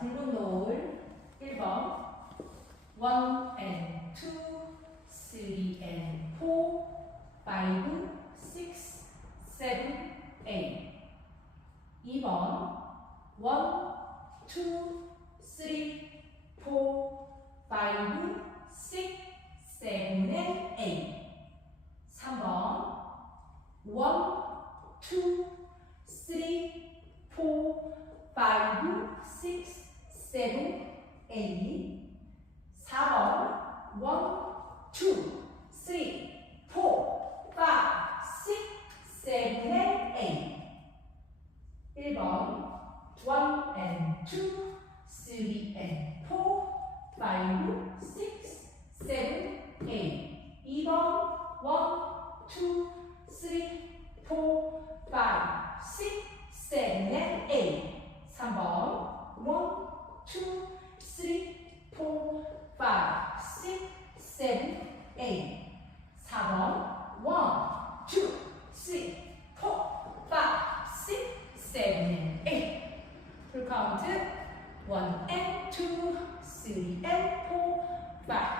붉은 노을 1번 1 and 2, 3 and 4, 5, 6, 7, 8 2번 1, 2, 3, 4, 5, 6, 7, and 8 3번 1, 2, 3, 4, 5, 6, 7, 8 4번 1, 2, 3, 4, 5, 6, 7, and 8 1번 1 and 2, 3 and 4, 5, 6, 7, 8 2번 1, 2, 3, 4, 5, 6, 7, and 8 3번 1, 2, 3, 4, 5, 6, 7, 8 4번 1, 2, 3, 4, 5, 6, 7, and 8 풀 카운트 1 and 2, 3 and 4, 5